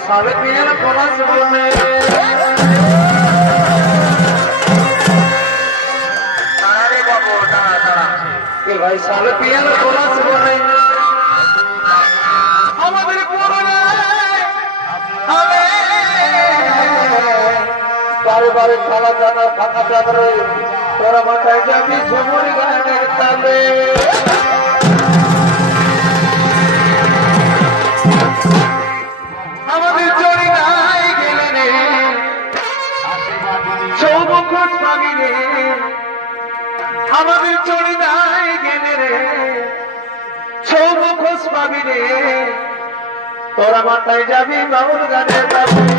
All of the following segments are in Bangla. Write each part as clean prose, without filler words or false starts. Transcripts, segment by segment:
সালে পিয়ার পলাশ বনে আরে বাবু দাঁড়া দাঁড়া কে ভাই সালে পিয়ার পলাশ বনে আমাদের পুরনে আমি বারে বারে খালা জানা ফাঁকা যাবে তোরা মাথায় যাবি ঝুমুর গানের তালে আমাদের চড়ি নাই গেলে রে চৌমুখোশ পাবি রে আমাদের চড়ি নাই গেলে রে চৌমুখোশ পাবি রে তোরা মাথায় যাবি বাউল গানের তালে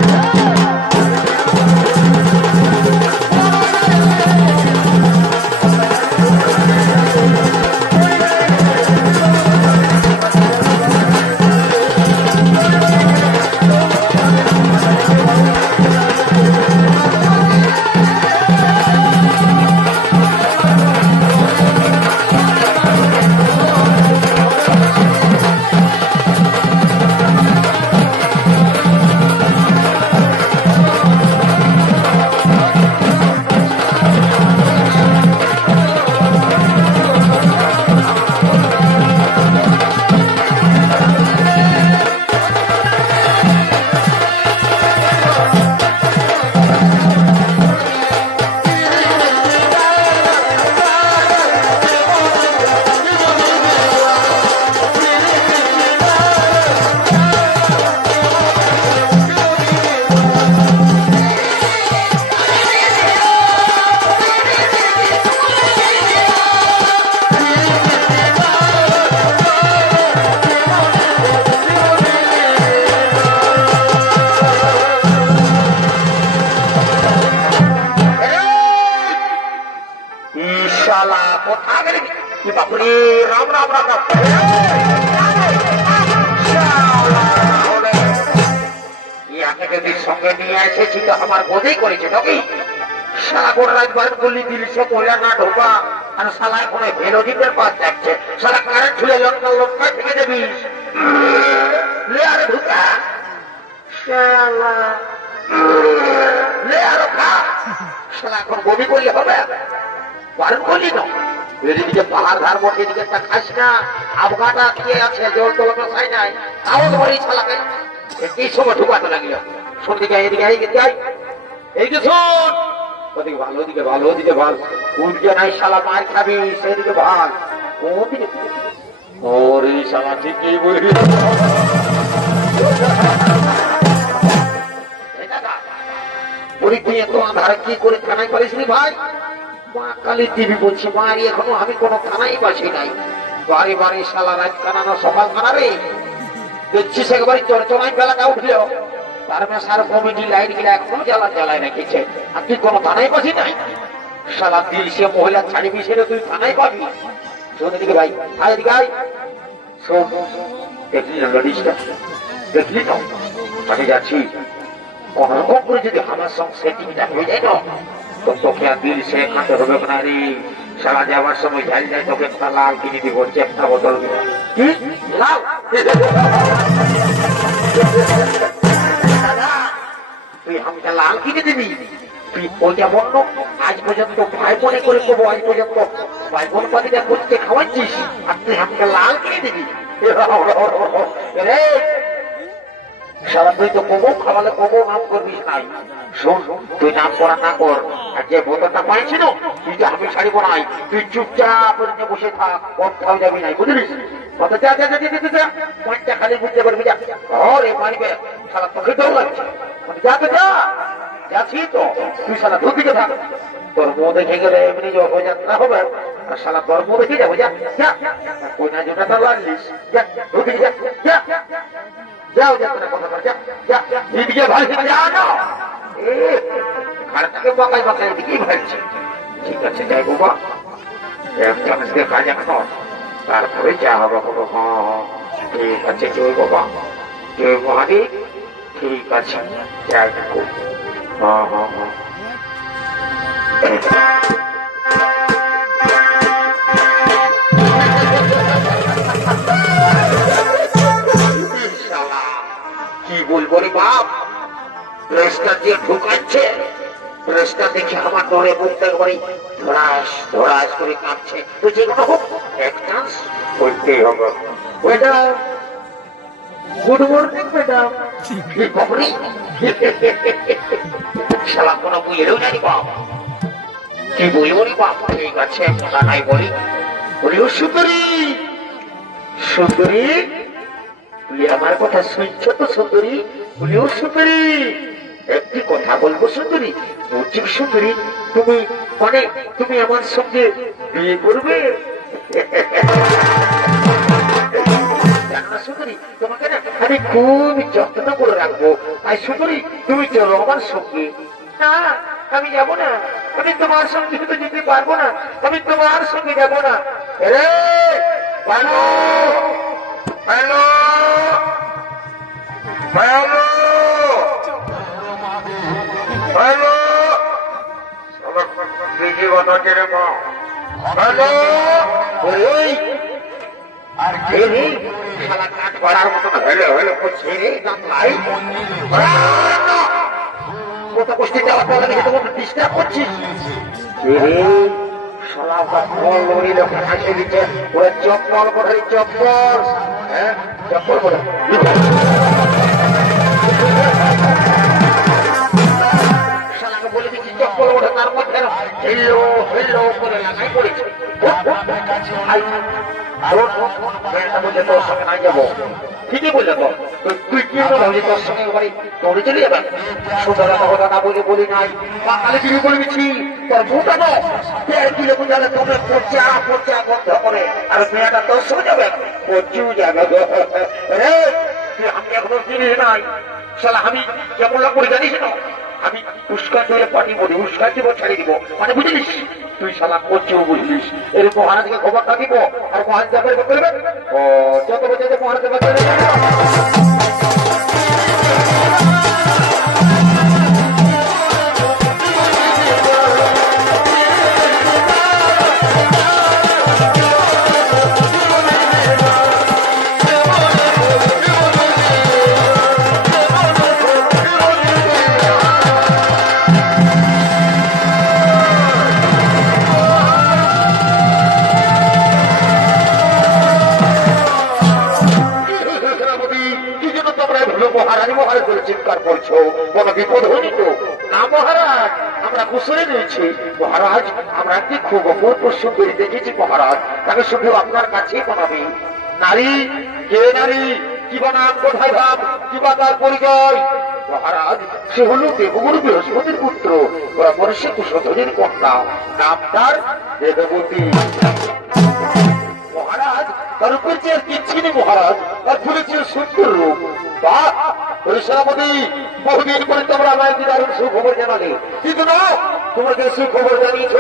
সঙ্গে নিয়ে এসেছি তো আমার বোধই করেছে নাকি সারা গোটা রাত বার করলি দিল সে মহিলা না ঢোকা আর সালা এখন ভেলোজিদের পাশ যাচ্ছে সারা কারেন্ট ছুলে লঙ্কায় থেকে যাবিস লে আরে ঢুকা লে আরো খা সালা এখন বমি করলে হবে বারণ করলি না এদিকে পাহাড় ধার মধ্যে এদিকে একটা খাস না আবগাটা দিয়ে আছে জল তোলানো চাই নাই তাও তোমার এই ছালাকে এই সময় ঢুকাতে লাগলো শোন দিকে এদিকে যাই এই যে শোন ওদিকে ভালো ওদিকে ভালো ওদিকে ভালো ওদিকে নাই শালা মার খাবি সেদিকে ভাগ ওদিকে ওরে শালা ঠিকই বলি পরীক্ষা এত আধার কি করে থানায় পারিস নি ভাই মা কালী টিভি বলছি মারি এখনো আমি কোনো থানাই বাসি নাই বাড়ি বাড়ি শালা রাত কানানো সকাল কানাবে দেখছিস একবারই চরচনায় বেলাটা উঠলো তার সার কমিটি লাইট গিলা এখনো জ্বালায় রেখেছে আর তুই কোনো থানায় পাবি নাই সারা দিল সে মহিলা ছাড়িবি সেটা তুই থানায় পাবি শোন এদিকে ভাই আয় এদিকে আয় শোন দেখলি না লড়িসটা দেখলি তো আমি যাচ্ছি কোনরকম করে যদি আমার সঙ্গে সেটিংটা হয়ে যায় না তো তোকে আর দিল সে খাতে হবে না রে সারা যাওয়ার সময় ঝাল যায় তোকে একটা লাল কিনে দিব চেপটা বোতল কি লাল তুই আমাকে লাল কিনে দিবি তুই ওইটা বন্ধ আজ পর্যন্ত ভাই মনে করে করবো আজ পর্যন্ত ভাই বোন পাতিটা করতে খাওয়াচ্ছিস আর তুই আমাকে লাল কিনে দিবি সারা তুই তো কবো খাওয়ালে কবো নাম করবিস নাই শোন তুই নাম করা না কর আর যে বোতলটা পাইছিল তুই তো আমি ছাড়িব নাই তুই চুপচাপ বসে থাক কোথাও যাবি নাই বুঝলিস কত যা যা যা পয়েন্টটা খালি বুঝতে পারবি যা ঘরে মারবে সারা তোকে দৌড় লাগছে যা তো যা যাচ্ছি তো তুই সারা ধুতিকে থাক তোর মো দেখে গেলে এমনি যাত্রা হবে আর সারা তোর মো দেখে যাবো যা যা ওই না জোটাটা লাগলিস যা ধুতিকে যা যা যাও যাত্রা কথা কর যা যা এদিকে ভাইছে যা না ঘরটাকে বাঁকাই বাঁকাই এদিকেই ভাইছে ঠিক আছে যাই বাবা এক চামচকে খাজা খাও তারপরে যা হবে বাবা হ্যাঁ ঠিক আছে জয় বাবা জয় মহাদেব ঠিক আছে যাই থাকো হ্যাঁ হ্যাঁ হ্যাঁ কি বলবো রে বাপ, ড্রেসটা যে ঢুকাচ্ছে, ড্রেসটা দেখে আমার ডরে মুখটা একবারে ধরাস ধরাস করে কাঁপছে। তো যে কোনো হোক এক চান্স করতেই হবে। Madam, good morning madam. Babri শালা কোনো বুঝেও জানি বাপ, কি বলবো রে বাপ। ঠিক আছে কথা নাই বলি, বলিও সুন্দরী, সুন্দরী তুই আমার কথা শুনছ তো সুন্দরী? বলিও সুন্দরী, একটি কথা বলবো সুন্দরী। বলছি সুন্দরী, তুমি মানে তুমি আমার সঙ্গে বিয়ে করবে? সুন্দরী, তোমাকে না আমি খুব যত্ন করে রাখবো। আর সুন্দরী, তুমি চলো আমার সঙ্গে। না, আমি যাবো না, আমি তোমার সঙ্গে তো যেতে পারবো না, আমি তোমার সঙ্গে যাবো না। রে hello hello hello hello, busy কথা রে মা। হ্যালো, আর কে রে শালা কাঠ পাড়ার মতো হেলে হেলে করছে রে জানলাই। কত কষ্টে যাওয়া তো লাগে, তোমাকে ডিস্টার্ব করছিস রে শালা। ফল লড়ি লোকে হাসি দিচ্ছে, ওরা চপ্পল করে চপ্পল। হ্যাঁ চপ্পল করে শালাকে বলে দিচ্ছি চপ্পল ওঠে, তার মধ্যে হেলো হেলো করে লাগাই পড়েছে। তোর সঙ্গে নাই যাবো, ঠিকই বললে তো। তুই কি ভাবছি তোর সঙ্গে এবারে দৌড়ে চলে যাবে? সুন্দর কথা না বলে বলি নাই, কালে বিয়ে করে দিচ্ছি তোর বউটা তো 1.5 কিলো বুঝালে তোমরা পচা পচা বন্ধ করে, আর মেয়েটা তোর সঙ্গে যাবে, পচু যাবে। আমি এখনো চিনিস নাই শালা, আমি কেমন লাগ করে জানিস না? আমি উস্কান ধরে পাটি বলি, উস্কান দিব ছেড়ে দিব, মানে বুঝলিস? তুই শালা করছিও বুঝলিস। এর মহারাজকে খবরটা দিব, আর মহারাজ যাবে করবে। ও যত বছর মহারাজ মহারানী মহারাজ বলে চিৎকার করছো, কোন বিপদ হয়নি তো? না মহারাজ, আমরা কুশলে রয়েছি মহারাজ। আমরা একটি খুব অপূর্ব সুন্দরী দেখেছি মহারাজ, তাকে শুধু আপনার কাছেই বানাবি। নারী কে? নারী কিবা নাম, কোথায় ভাব, কিবা তার পরিচয়? মহারাজ, সে হল দেবগুরু বৃহস্পতির পুত্র, মহর্ষি কুশধ্বজের কন্যা, নাম তার বেদবতী। মহারাজ, তার উপর যে আর কিচ্ছি নেই মহারাজ, তার ফুলেছে সুন্দর রূপ। সেনাপতি, বহুদিন পরে তোমরা আমায় কি দারুণ সুখবর জানালে, কিন্তু না, তোমরা যে সুখবর জানিয়েছ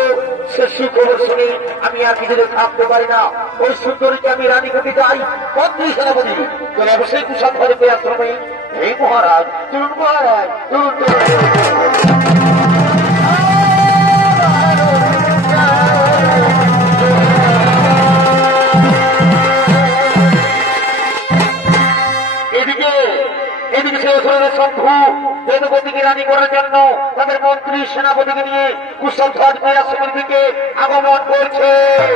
সে সুখবর শুনে আমি আর কিছুদিন থাকতে পারি না। ওই সুন্দরীকে আমি রানী করতে চাই। মন্ত্রী সেনাপতি, চলে অবশ্যই কুশল ঘরে পেয়ে আশ্রমে। এই মহারাজ, চলুন মহারাজ, চলুন বেদবতীকে রানী করার জন্য তাদের মন্ত্রী সেনাপতিকে নিয়ে কুশল ধ্বজ আশ্রমের দিকে আগমন করছে।